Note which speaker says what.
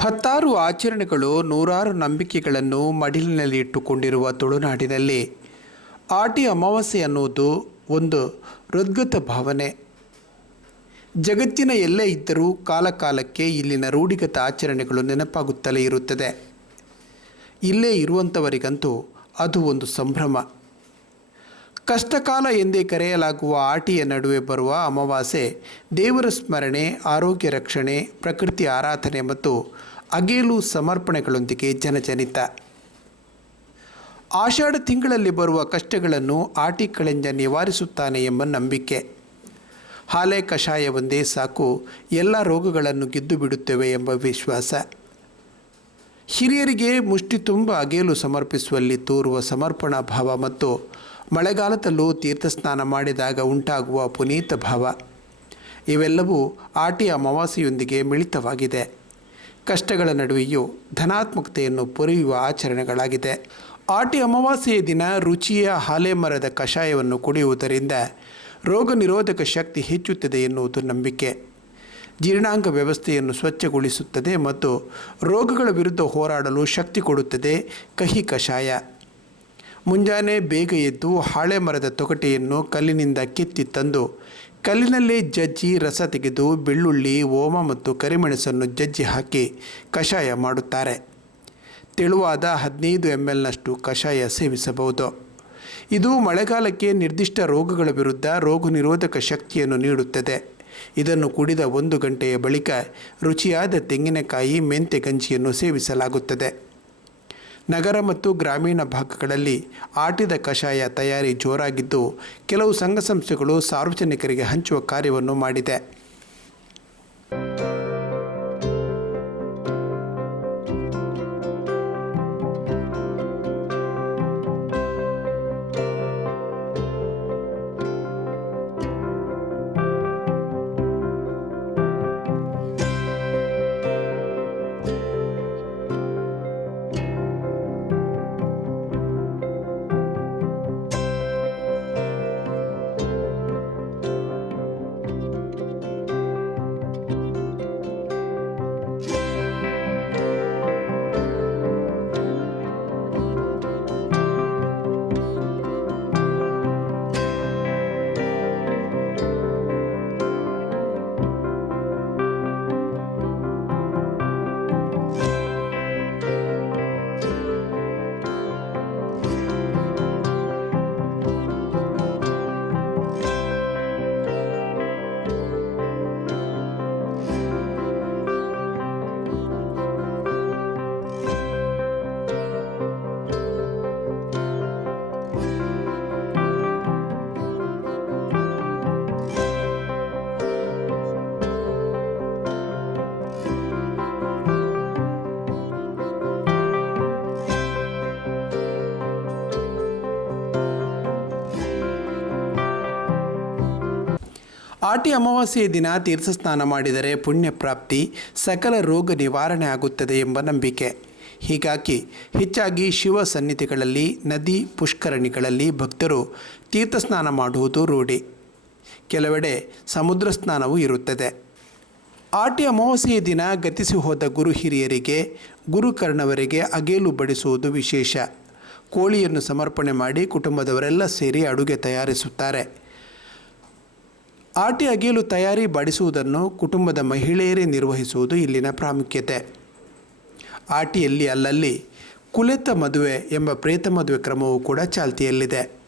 Speaker 1: ಹತ್ತಾರು ಆಚರಣೆಗಳು ನೂರಾರು ನಂಬಿಕೆಗಳನ್ನು ಮಡಿಲಿನಲ್ಲಿ ಇಟ್ಟುಕೊಂಡಿರುವ ತುಳುನಾಡಿನಲ್ಲಿ ಆಟಿ ಅಮಾವಾಸ್ಯೆ ಅನ್ನುವುದು ಒಂದು ಹೃದ್ಗತ ಭಾವನೆ. ಜಗತ್ತಿನ ಎಲ್ಲೇ ಇದ್ದರೂ ಕಾಲಕಾಲಕ್ಕೆ ಇಲ್ಲಿನ ರೂಢಿಗತ ಆಚರಣೆಗಳು ನೆನಪಾಗುತ್ತಲೇ ಇರುತ್ತದೆ. ಇಲ್ಲೇ ಇರುವಂಥವರಿಗಂತೂ ಅದು ಒಂದು ಸಂಭ್ರಮ. ಕಷ್ಟಕಾಲ ಎಂದೇ ಕರೆಯಲಾಗುವ ಆಟಿಯ ನಡುವೆ ಬರುವ ಅಮಾವಾಸ್ಯೆ, ದೇವರ ಸ್ಮರಣೆ, ಆರೋಗ್ಯ ರಕ್ಷಣೆ, ಪ್ರಕೃತಿ ಆರಾಧನೆ ಮತ್ತು ಅಗೇಲು ಸಮರ್ಪಣೆಗಳೊಂದಿಗೆ ಜನಜನಿತ. ಆಷಾಢ ತಿಂಗಳಲ್ಲಿ ಬರುವ ಕಷ್ಟಗಳನ್ನು ಆಟಿ ಕಳೆಂಜ ನಿವಾರಿಸುತ್ತಾನೆ ಎಂಬ ನಂಬಿಕೆ. ಹಾಲೆ ಕಷಾಯ ಒಂದೇ ಸಾಕು, ಎಲ್ಲ ರೋಗಗಳನ್ನು ಗೆದ್ದು ಬಿಡುತ್ತವೆ ಎಂಬ ವಿಶ್ವಾಸ. ಹಿರಿಯರಿಗೆ ಮುಷ್ಟಿ ತುಂಬ ಅಗೇಲು ಸಮರ್ಪಿಸುವಲ್ಲಿ ತೋರುವ ಸಮರ್ಪಣಾ ಭಾವ ಮತ್ತು ಮಳೆಗಾಲದಲ್ಲೂ ತೀರ್ಥಸ್ನಾನ ಮಾಡಿದಾಗ ಉಂಟಾಗುವ ಪುನೀತ ಭಾವ. ಇವೆಲ್ಲವೂ ಆಟಿ ಅಮಾವಾಸ್ಯೆಯೊಂದಿಗೆ ಮಿಳಿತವಾಗಿದೆ. ಕಷ್ಟಗಳ ನಡುವೆಯೂ ಧನಾತ್ಮಕತೆಯನ್ನು ಪೊರೆಯುವ ಆಚರಣೆಗಳಾಗಿದೆ. ಆಟಿ ಅಮಾವಾಸ್ಯೆಯ ದಿನ ರುಚಿಯ ಹಾಲೆ ಮರದ ಕಷಾಯವನ್ನು ಕುಡಿಯುವುದರಿಂದ ರೋಗ ನಿರೋಧಕ ಶಕ್ತಿ ಹೆಚ್ಚುತ್ತದೆ ಎನ್ನುವುದು ನಂಬಿಕೆ. ಜೀರ್ಣಾಂಗ ವ್ಯವಸ್ಥೆಯನ್ನು ಸ್ವಚ್ಛಗೊಳಿಸುತ್ತದೆ ಮತ್ತು ರೋಗಗಳ ವಿರುದ್ಧ ಹೋರಾಡಲು ಶಕ್ತಿ ಕೊಡುತ್ತದೆ ಕಹಿ ಕಷಾಯ. ಮುಂಜಾನೆ ಬೇಗ ಎದ್ದು ಹಾಳೆ ಮರದ ತೊಗಟೆಯನ್ನು ಕಲ್ಲಿನಿಂದ ಕಿತ್ತಿ ತಂದು, ಕಲ್ಲಿನಲ್ಲೇ ಜಜ್ಜಿ ರಸ ತೆಗೆದು ಬೆಳ್ಳುಳ್ಳಿ, ಓಮ ಮತ್ತು ಕರಿಮೆಣಸನ್ನು ಜಜ್ಜಿ ಹಾಕಿ ಕಷಾಯ ಮಾಡುತ್ತಾರೆ. ತೆಳುವಾದ ಹದಿನೈದು ಎಂ ಎಲ್ನಷ್ಟು ಕಷಾಯ ಸೇವಿಸಬಹುದು. ಇದು ಮಳೆಗಾಲಕ್ಕೆ ನಿರ್ದಿಷ್ಟ ರೋಗಗಳ ವಿರುದ್ಧ ರೋಗ ನಿರೋಧಕ ಶಕ್ತಿಯನ್ನು ನೀಡುತ್ತದೆ. ಇದನ್ನು ಕುಡಿದ ಒಂದು ಗಂಟೆಯ ಬಳಿಕ ರುಚಿಯಾದ ತೆಂಗಿನಕಾಯಿ ಮೆಂತೆ ಗಂಜಿಯನ್ನು ಸೇವಿಸಲಾಗುತ್ತದೆ. ನಗರ ಮತ್ತು ಗ್ರಾಮೀಣ ಭಾಗಗಳಲ್ಲಿ ಆಟಿದ ಕಷಾಯ ತಯಾರಿ ಜೋರಾಗಿದ್ದು, ಕೆಲವು ಸಂಘ ಸಂಸ್ಥೆಗಳು ಸಾರ್ವಜನಿಕರಿಗೆ ಹಂಚುವ ಕಾರ್ಯವನ್ನು ಮಾಡಿದೆ. ಆಟಿ ಅಮಾವಾಸ್ಯೆಯ ದಿನ ತೀರ್ಥಸ್ನಾನ ಮಾಡಿದರೆ ಪುಣ್ಯ ಪ್ರಾಪ್ತಿ ಸಕಲ ರೋಗ ನಿವಾರಣೆ ಆಗುತ್ತದೆ ಎಂಬ ನಂಬಿಕೆ. ಹೀಗಾಗಿ ಹೆಚ್ಚಾಗಿ ಶಿವ ಸನ್ನಿಧಿಗಳಲ್ಲಿ, ನದಿ ಪುಷ್ಕರಣಿಗಳಲ್ಲಿ ಭಕ್ತರು ತೀರ್ಥಸ್ನಾನ ಮಾಡುವುದು ರೂಢಿ. ಕೆಲವೆಡೆ ಸಮುದ್ರ ಸ್ನಾನವೂ ಇರುತ್ತದೆ. ಆಟಿ ಅಮಾವಾಸ್ಯೆಯ ದಿನ ಗತಿಸಿ ಹೋದ ಗುರು ಹಿರಿಯರಿಗೆ ಗುರುಕರ್ಣವರಿಗೆ ಅಗೇಲು ಬಡಿಸುವುದು ವಿಶೇಷ. ಕೋಳಿಯನ್ನು ಸಮರ್ಪಣೆ ಮಾಡಿ ಕುಟುಂಬದವರೆಲ್ಲ ಸೇರಿ ಅಡುಗೆ ತಯಾರಿಸುತ್ತಾರೆ. ಆಟಿ ಅಗೆಯಲು ತಯಾರಿ ಬಡಿಸುವುದನ್ನು ಕುಟುಂಬದ ಮಹಿಳೆಯರೇ ನಿರ್ವಹಿಸುವುದು ಇಲ್ಲಿನ ಪ್ರಾಮುಖ್ಯತೆ. ಆಟಿಯಲ್ಲಿ ಅಲ್ಲಲ್ಲಿ ಕುಲೆತ ಮದುವೆ ಎಂಬ ಪ್ರೇತ ಮದುವೆ ಕ್ರಮವೂ ಕೂಡ ಚಾಲ್ತಿಯಲ್ಲಿದೆ.